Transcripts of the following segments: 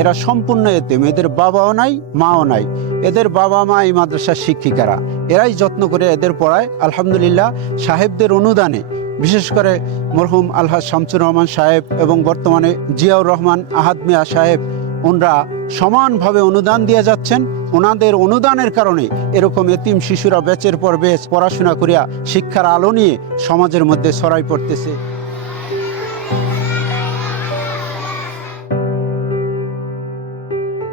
এরা সম্পূর্ণ এতিম। এদের বাবাও নাই, মাও নাই। এদের বাবা মা এই মাদ্রাসার শিক্ষিকারা। এরাই যত্ন করে এদের পড়ায়। আলহামদুলিল্লাহ, সাহেবদের অনুদানে, বিশেষ করে মরহুম আলহাজ শামসুর রহমান সাহেব এবং বর্তমানে জিয়াউর রহমান আহাদ মিয়া সাহেব, ওনরা সমানভাবে অনুদান দিয়ে যাচ্ছেন। ওনাদের অনুদানের কারণে এরকম এতিম শিশুরা বেচের পর বেচ পড়াশোনা করিয়া শিক্ষার আলো নিয়ে সমাজের মধ্যে ছড়াই পড়তেছে।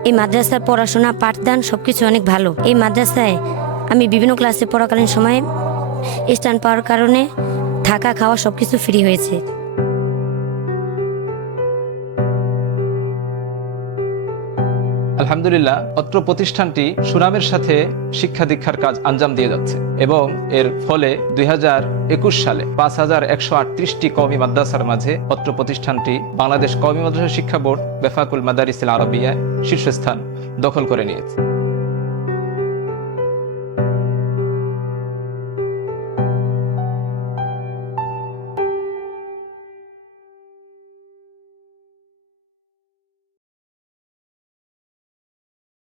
এই মাদ্রাসার পড়াশোনা, পাঠদান সব কিছু অনেক ভালো। এই মাদ্রাসায় আমি বিভিন্ন ক্লাসে পড়াকালীন সময়ে স্টান পাওয়ার কারণে থাকা, খাওয়া সব কিছু ফ্রি হয়েছে। আলহামদুলিল্লাহ, অত্র প্রতিষ্ঠানটি সুনামের সাথে শিক্ষা দীক্ষার কাজ আঞ্জাম দিয়ে যাচ্ছে এবং এর ফলে দুই হাজার একুশ সালে পাঁচ হাজার একশো আটত্রিশটি কমি মাদ্রাসার মাঝে অত্র প্রতিষ্ঠানটি বাংলাদেশ কমি মাদ্রাসা শিক্ষা বোর্ড বেফাকুল মাদারিসিল আরবিয়ায় শীর্ষস্থান দখল করে নিয়েছে।